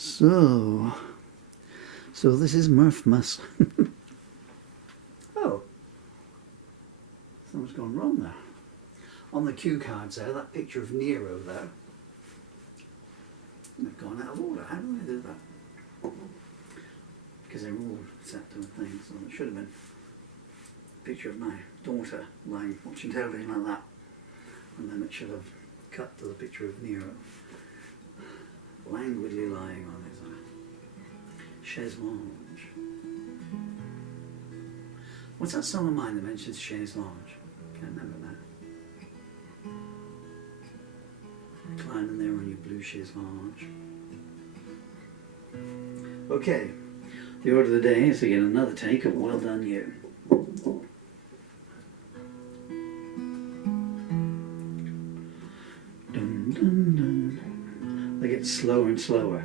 So this is Murphmas. Oh, something's gone wrong there. On the cue cards there, that picture of Nero there, they've gone out of order. How do I do that? Because they were all set to a thing, so it should have been a picture of my daughter lying watching television like that, and then it should have cut to the picture of Nero languidly lying on his chaise lounge. What's that song of mine that mentions chaise lounge? Can't remember now. Reclining there on your blue chaise lounge. Okay, the order of the day is to get another take of Well Done You. Dun, dun, dun. They get slower and slower.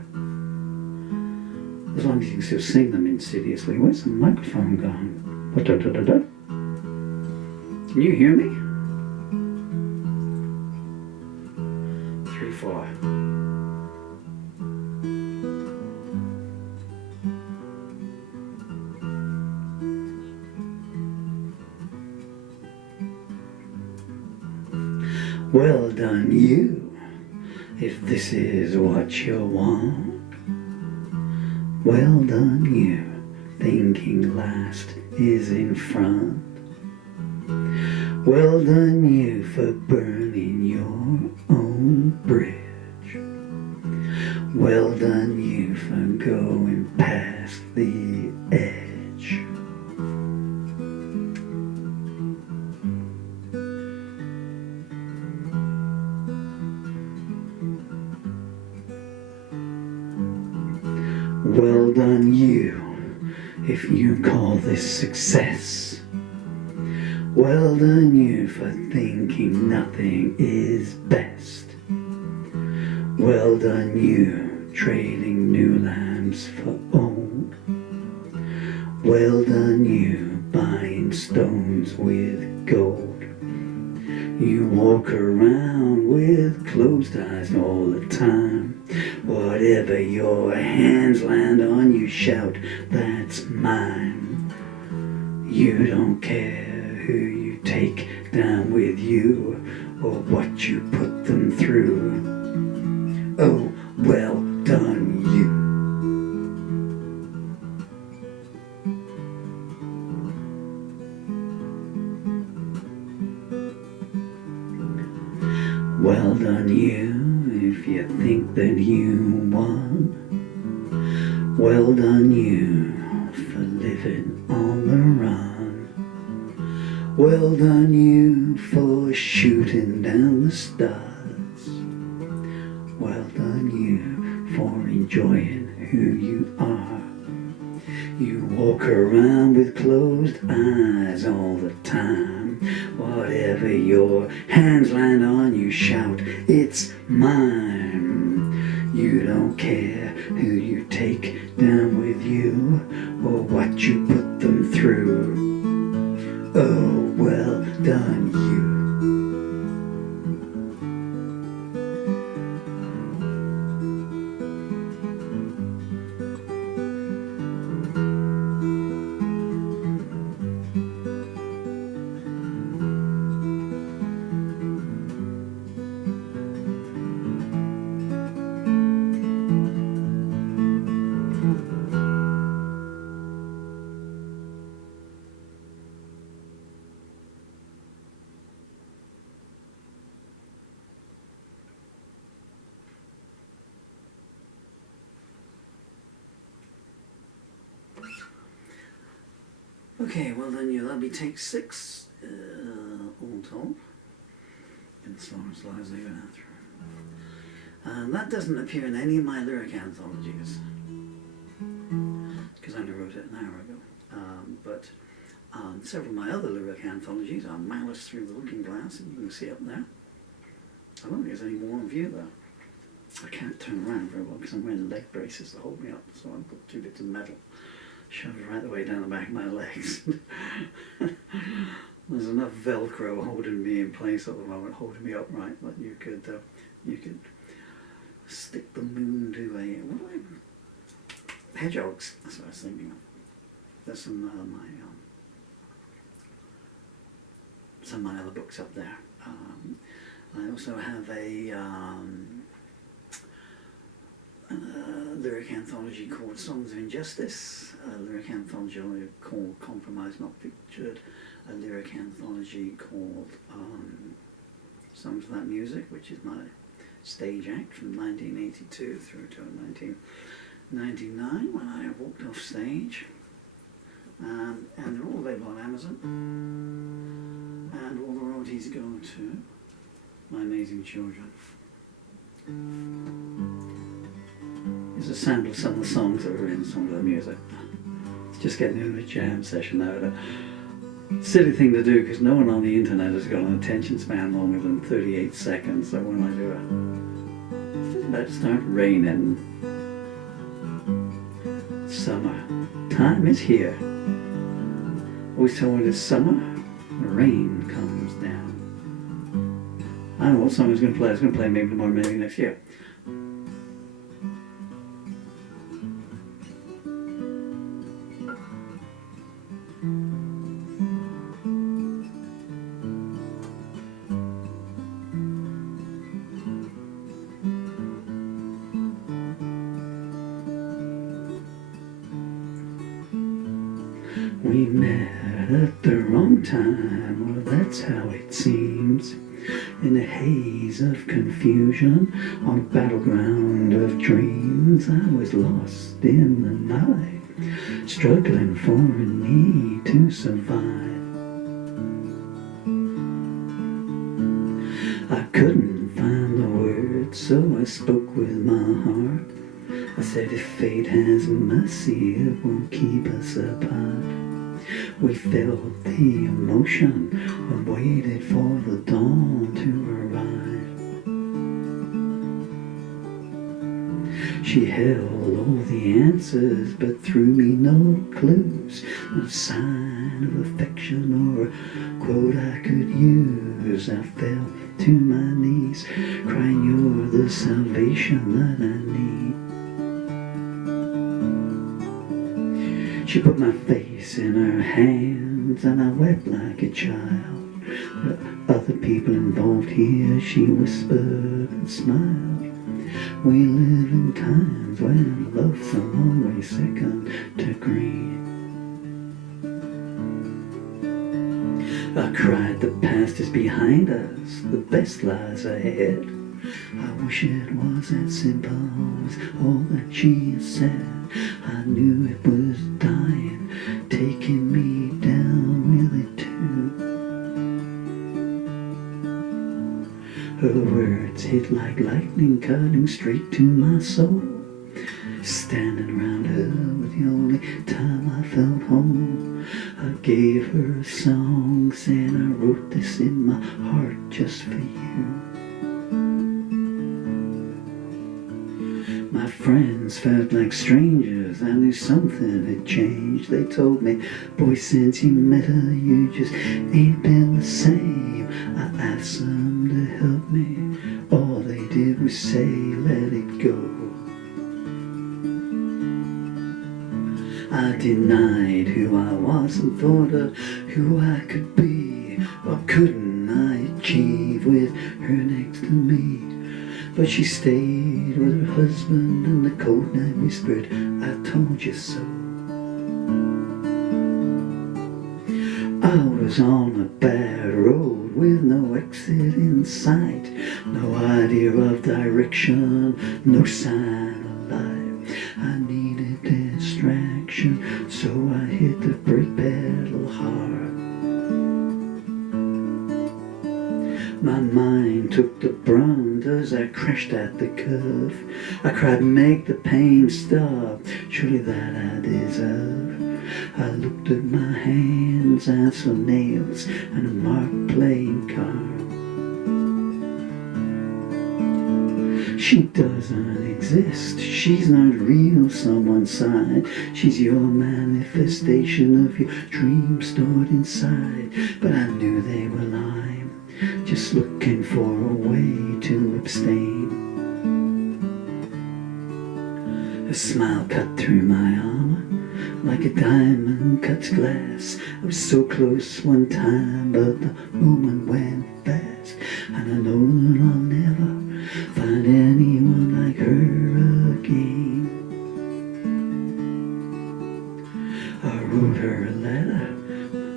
As long as you can still sing them insidiously. Where's the microphone gone? Da, da, da, da. Can you hear me? 3, 4. Well done you, if this is what you want. Well done you, thinking last is in front. Well done you for burning your own bridge. Well done you for going past the edge. Well done you, if you call this success. Well done you for thinking nothing is best. Well done you, trading new lamps for old. Well done you, buying stones with gold. You walk around with closed eyes all the time. Whatever your hands land on, you shout, that's mine. You don't care who you take down with you or what you put them through. Oh, well done you. Well done you, if you think that you won. Well done you, for living on the run. Well done you, for shooting down the stars. Well done you, for enjoying who you are. You walk around with closed eyes all the time. Whatever your hands land on, you shout, it's mine. You don't care who you take down with you or what you put them through. Oh, well done you. Okay, well done you. That'll be take 6 all told. And as long as they went out through. And that doesn't appear in any of my lyric anthologies, because I only wrote it an hour ago. But several of my other lyric anthologies are Malice, Through the Looking Glass, and you can see up there. I don't think there's any more on view though. I can't turn around very well because I'm wearing leg braces to hold me up, so I put 2 bits of metal shoved right the way down the back of my legs. There's enough Velcro holding me in place at the moment, holding me upright, that you could stick the moon to a... What do I hedgehogs. That's what I was thinking of. There's some of my other books up there. I also have a lyric anthology called Songs of Injustice, a lyric anthology called Compromise Not Pictured, a lyric anthology called Songs Without Music, which is my stage act from 1982 through to 1999 when I walked off stage. And they're all available on Amazon. And all the royalties go to My Amazing Children. Here's a sample of some of the songs that were in Songs Without Music. It's just getting into a jam session now. Silly thing to do because no one on the internet has got an attention span longer than 38 seconds. So when I do it's about to start raining. Summer. Time is here. Always tell when it's summer, the rain comes down. I don't know what song I was going to play. I was going to play maybe tomorrow, maybe next year. We met at the wrong time, well that's how it seems. In a haze of confusion, on a battleground of dreams, I was lost in the night, struggling for a need to survive. I couldn't find the words, so I spoke with my heart. I said if fate has mercy, it won't keep us apart. We felt the emotion and waited for the dawn to arrive. She held all the answers but threw me no clues, no sign of affection or a quote I could use. I fell to my knees, crying, "You're the salvation that I need." She put my face in her hands and I wept like a child. There are other people involved here, she whispered and smiled. We live in times when love's so always second degree. I cried, the past is behind us, the best lies ahead. I wish it was that simple, was all that she said. I knew it was dying, taking me down with it too. Her words hit like lightning, cutting straight to my soul. Standing around her was the only time I felt home. I gave her a song, saying I wrote this in my heart just for you. My friends felt like strangers, I knew something had changed. They told me, boy, since you met her, you just ain't been the same. I asked them to help me, all they did was say, let it go. I denied who I was and thought of who I could be. What couldn't I achieve with her next to me? But she stayed with her husband and the cold night whispered, I told you so. I was on a bad road with no exit in sight, no idea of direction, no sign of life. I needed distraction, so I hit the brake pedal hard. My mind took the brunt as I crashed at the curve. I cried, make the pain stop, surely that I deserve. I looked at my hands, I saw nails and a marked playing card. She doesn't exist, she's not real, someone's side. She's your manifestation of your dreams stored inside. But I knew they were lying, just looking for a way to abstain. A smile cut through my armor like a diamond cuts glass. I was so close one time, but the moment went fast. And I know that I'll never find anyone like her again. I wrote her a letter,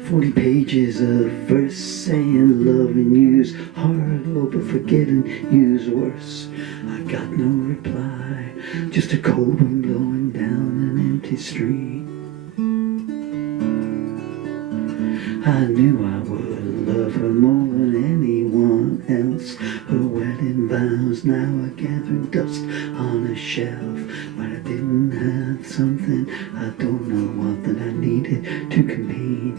40 pages of verse, saying loving you's hard, oh, but forgetting you's worse. I got no reply, just a cold wind blowing down an empty street. I knew I would love her more than anyone else. Her wedding vows now are gathering dust on a shelf, but I didn't have something, I don't know what, that I needed to compete.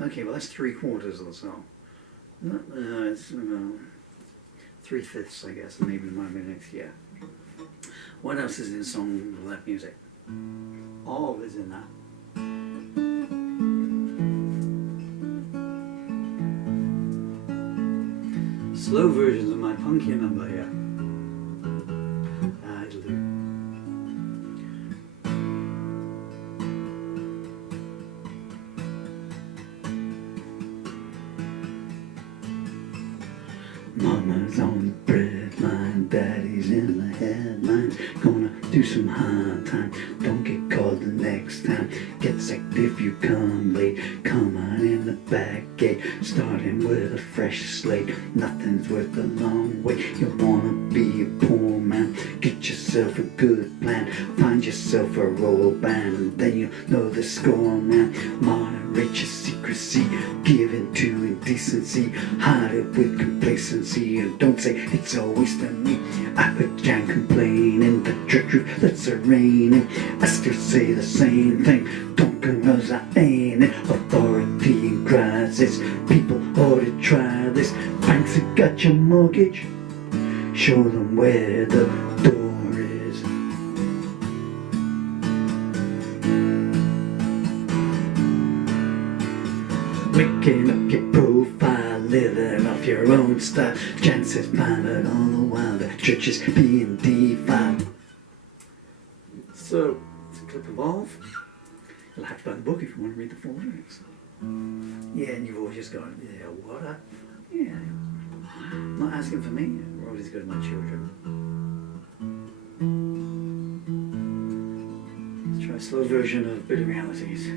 Okay, well that's 3/4 of the song. It's 3/5, I guess, maybe it might be next year. What else is in song with that music? All is in that. Slow versions of my punky number here. It'll do. Mama's on the bread line, daddy's in the headlines. Gonna do some hard time, don't get called the next time. Get sacked if you come late, come on in the back gate. Starting with a fresh slate, nothing's worth the long wait. You wanna be a poor man, get yourself a good plan. Find yourself a roll band, and then you'll know the score, man. Moderate your secrecy, give in to indecency. Hide it with complacency, and don't say it's a waste of me. I heard Jan complaining, the truth that's a raining. I still say the same thing, don't cause I ain't it. Authority in crisis, people ought to try this. Banks have got your mortgage, show them where the door is. Making up your profile, living off your own style. Chances find it all the while the church is being defiled. So, it's a clip of Evolve. You'll have to buy the book if you want to read the full lyrics. Yeah, and you've always just gone, yeah, what a... Yeah. I'm not asking for me, we're always good to my children. Let's try a slow version of Bitter Realities.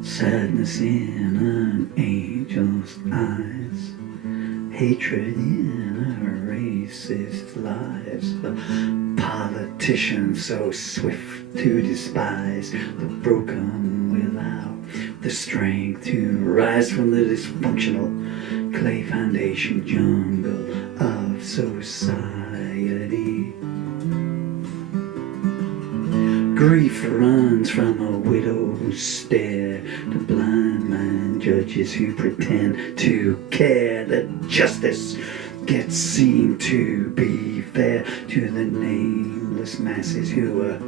Sadness in an angel's eyes, hatred in a racist lies. The politician so swift to despise the broken without the strength to rise from the dysfunctional clay foundation jungle of society. Grief runs from a widow's stare to blind man judges who pretend to care. That justice gets seen to be fair to the nameless masses who are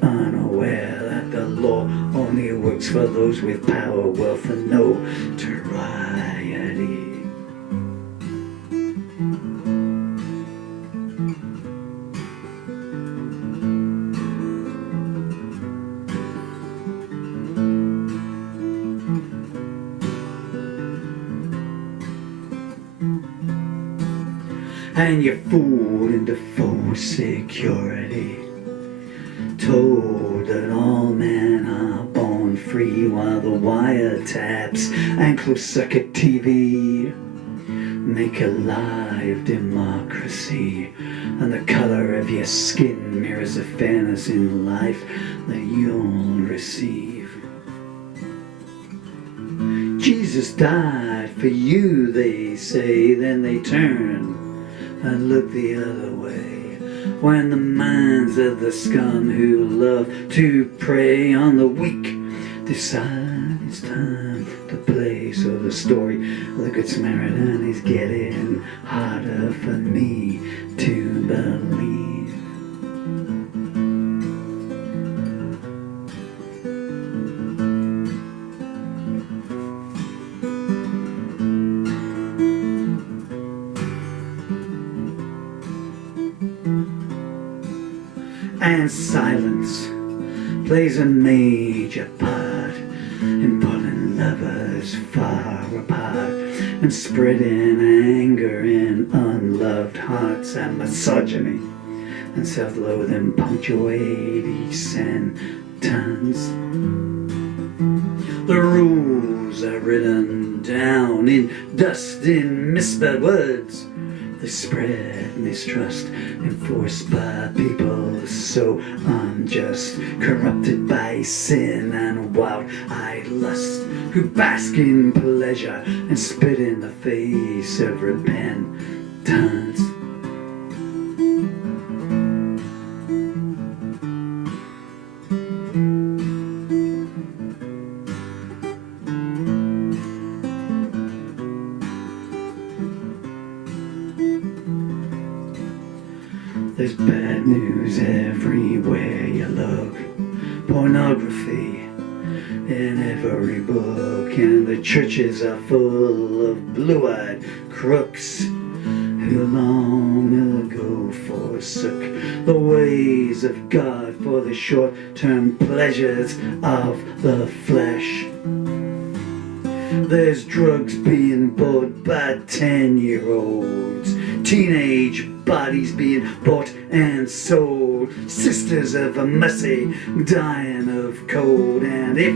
unaware that the law only works for those with power, wealth, and notoriety. And you fool into false security. wiretaps and closed-circuit TV make a live democracy, and the color of your skin mirrors the fairness in life that you'll receive. Jesus died for you, they say, then they turn and look the other way, when the minds of the scum who love to prey on the weak decide it's time to play. So the story of the Good Samaritan is getting harder for me to believe. And silence plays a major part in pulling lovers far apart and spreading anger in unloved hearts, and misogyny and self-loathing punctuate each sentence. The rules are written down in dust, in misspelled words. They spread mistrust, enforced by people so unjust, corrupted by sin and wild-eyed lust, who bask in pleasure and spit in the face of repentance. There's bad news everywhere you look, pornography in every book, and the churches are full of blue-eyed crooks who long ago forsook the ways of God for the short-term pleasures of the flesh. There's drugs being bought by 10-year-olds, teenage bodies being bought and sold, sisters of mercy dying of cold. And if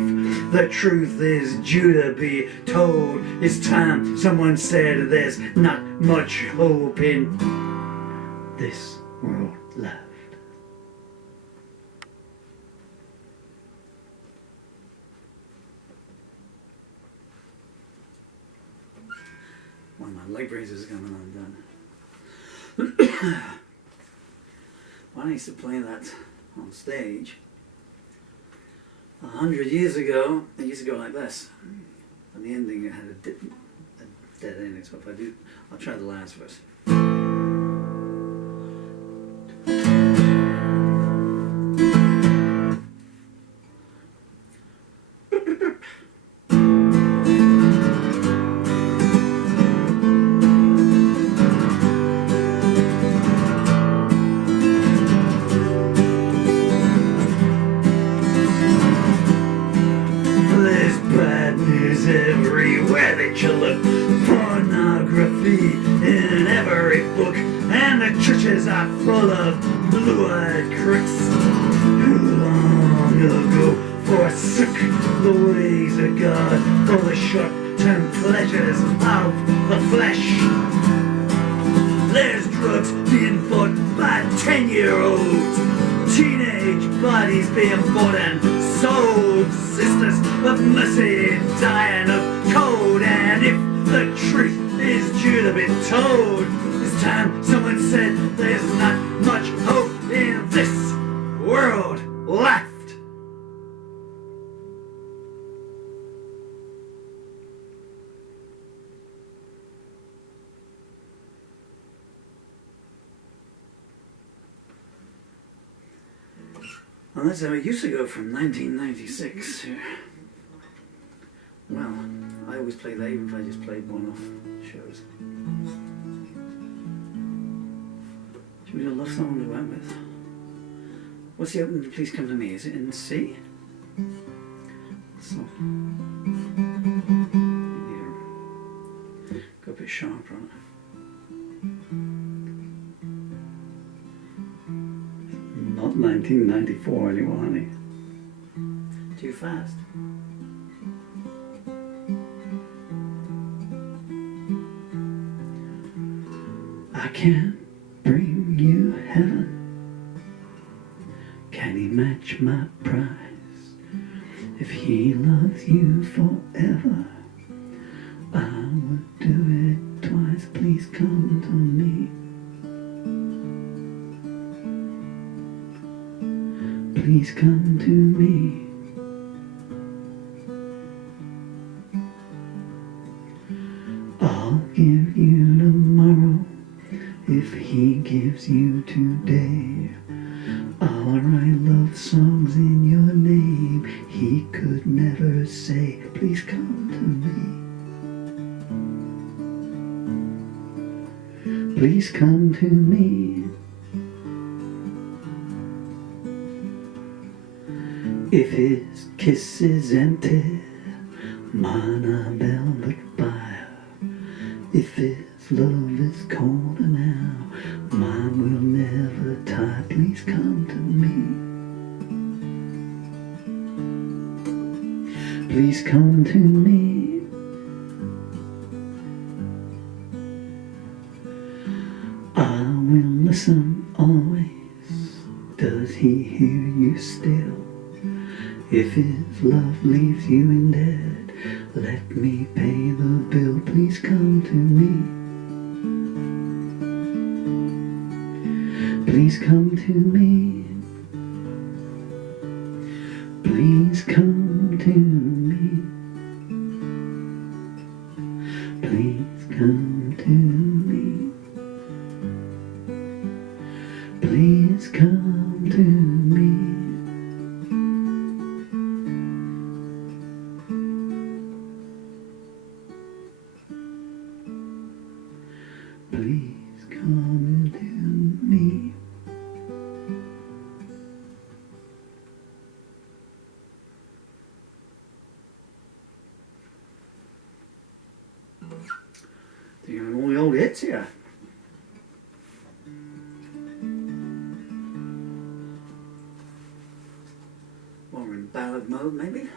the truth is due to be told, it's time someone said there's not much hope in this world left. One of my leg braces is coming undone. When I used to play that on stage 100 years ago, it used to go like this. And the ending, it had a dead ending. So if I do, I'll try the last verse. Everywhere that you look, pornography in every book, and the churches are full of blue-eyed crooks who long ago forsook the ways of God for the short-term pleasures of the flesh. There's drugs being bought by 10-year-olds, teenage bodies being bought and sold, sisters of mercy dying of cold. And if the truth is due to be told, it's time someone said there's not much hope in this world left. Well, that's how it used to go from 1996 to... Well, I always play that even if I just played one-off shows. Should we do a love song to went with? What's the opening? Please Come to Me. Is it in C? So, go a bit sharper on it. Not 1994 anymore, honey. Too fast. I can't bring you heaven. Can he match my price? If he loves you forever, I would do it twice. Please come to me. Please come to me. I'll give you tomorrow if he gives you today. I'll write love songs in your name he could never say. Please come to me. Please come to me. If his kiss is empty, mine a velvet fire. If his love is colder now, mine will never tire. Please come to me. Please come to me. I will listen always. Does he hear you still? If his love leaves you in debt, let me pay the bill. Please come to me. Please come to me. Please come to me. Please come to me. Please come to me. Please come to me. Doing all the old hits here. Well, we're in ballad mode, maybe.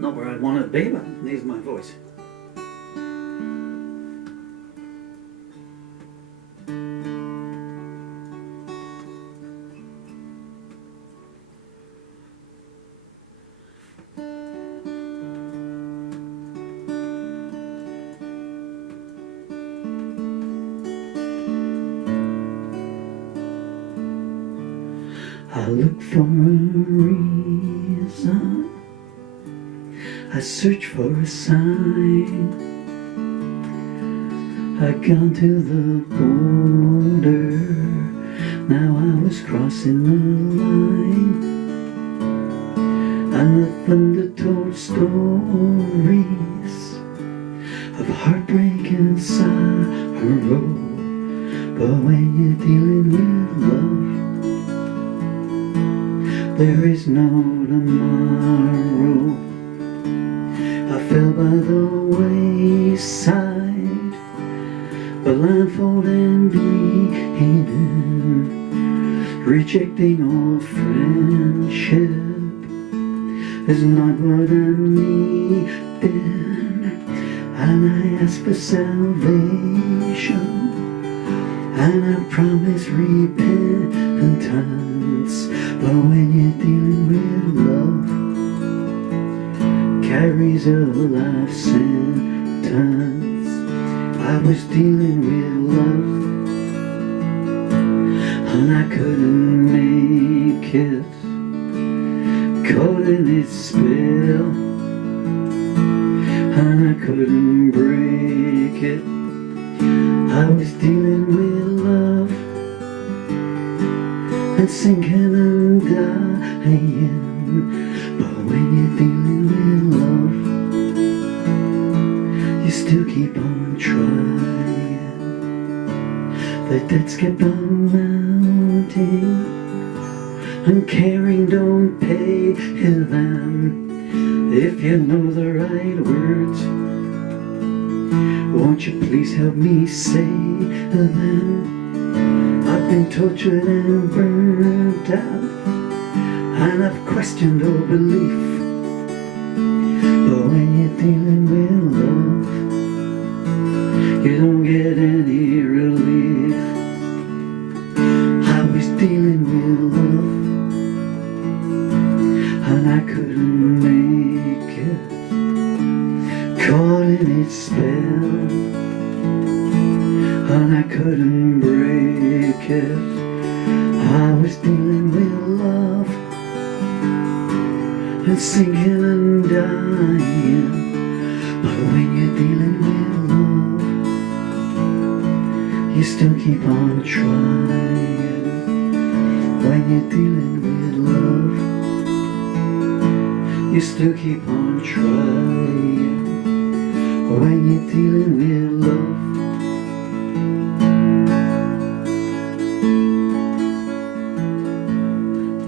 Not where I'd want it to be, but there's my voice. I look for a reason, I search for a sign. I'd gone to the border, now I was crossing the line. And the thunder told stories of heartbreak and sorrow. But when you're dealing with love, there is no tomorrow. I fell by the wayside, blindfold and bleeding, rejecting all friendship is not what I needed. And I asked for salvation, and I promised repentance. But when you're dealing with love, carries a life sentence. I was dealing with love, and I couldn't make it, caught in its spell, and I couldn't break it. I was dealing with love, and sinking and dying. But when you're dealing with love, you still keep on trying. The debts kept on mounting, and caring don't pay them. If you know the right words, won't you please help me say them? I've been tortured and burnt out, and I've questioned all belief. But when you're dealing with love, I couldn't break it. I was dealing with love and sinking and dying. But when you're dealing with love, you still keep on trying. When you're dealing with love, you still keep on trying. When you're dealing with love,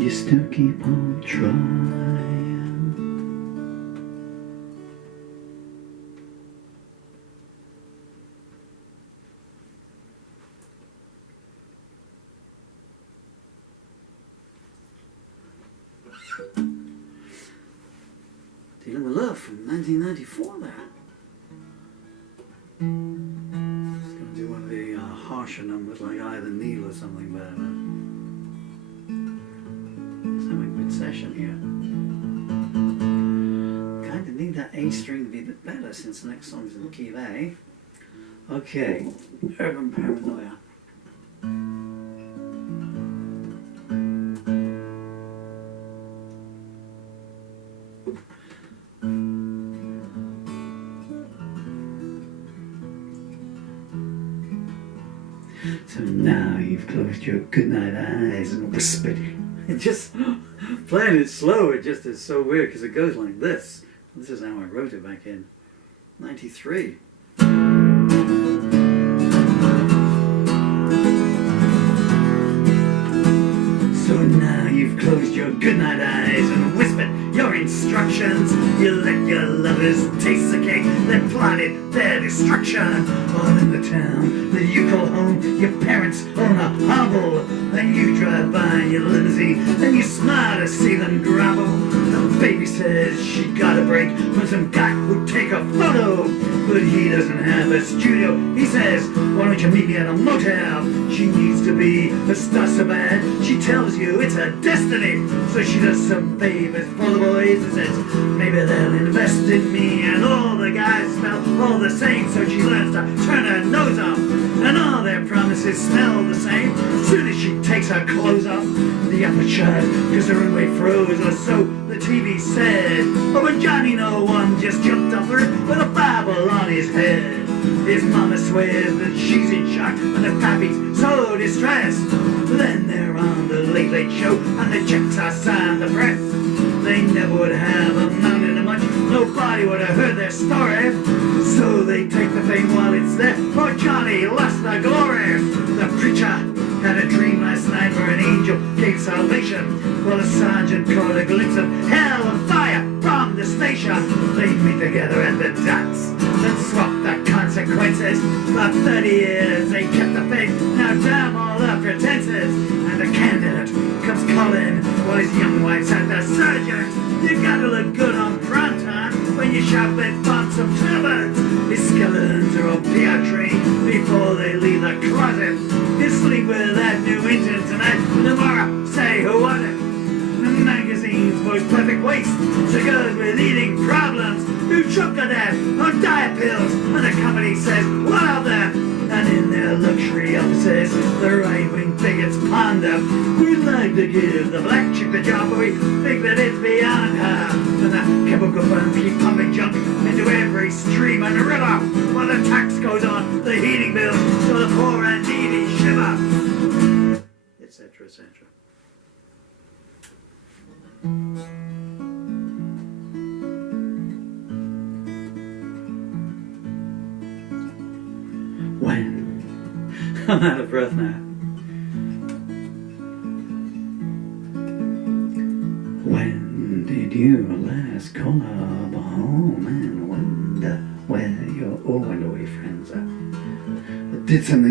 you still keep on trying. Dealing with Love from 1994 there. Just going to do one of the harsher numbers like Eye of the Needle or something, but just having a good session here. Kind of need that A string to be a bit better since the next song's in the key of A. Okay, Urban Paranoia. So now you've closed your goodnight eyes and whispered. It just, playing it slow, it just is so weird because it goes like this. This is how I wrote it back in 93. So now you've closed your goodnight eyes and whispered your instructions. You let your lovers taste the cake, they plotted their destruction. All in the town that you call home, your parents own a hovel. And you drive by in your limousine, and you smile to see them grovel. The baby says she got a break from some guy who'd take a photo. But he doesn't have a studio. He says, why don't you meet me at a motel? She needs to be a star so bad, she tells you it's her destiny. So she does some favors for the boys and says, maybe they'll invest in me. And all the guys smell all the same, so she learns to turn her nose off. And all their promises smell the same. Soon as she takes her clothes off, the upper shut, cause her runway froze, or so the TV said. But when Johnny No One just jumped off the roof with a Bible on his head, his mama swears that she's in shock and the pappy's so distressed. Then they're on the Late Late Show and the checks are signed the press. They never would have amounted to much, nobody would have heard their story. So they take the fame while it's there, for Johnny lost the glory. The preacher had a dream last night where an angel gave salvation. Well, the sergeant caught a glimpse of hell and fire from the station. They meet together at the docks and swap the consequences. For 30 years they kept the faith, now damn all the pretenses. And the candidate comes calling while his young wife's at the surgeon. You gotta look good on prime time when you shop at bombs of turbans. His skeletons are all Piatri before they leave the closet. You sleep with that new intern tonight, tomorrow say who was it? The magazine's boast perfect waste, cigars with eating problems, who choke to death on diet pills, and the company says, what of them? And in their luxury offices, the right-wing bigots ponder, we'd like to give the black chick the job, but we think that it's beyond her. And the chemical firms keep pumping junk into every stream and river, while the tax goes on the heating bills, so the poor and needy shiver, etc., etc. When? I'm out of breath now. When did you last call up home and wonder where your all went away friends are? Did something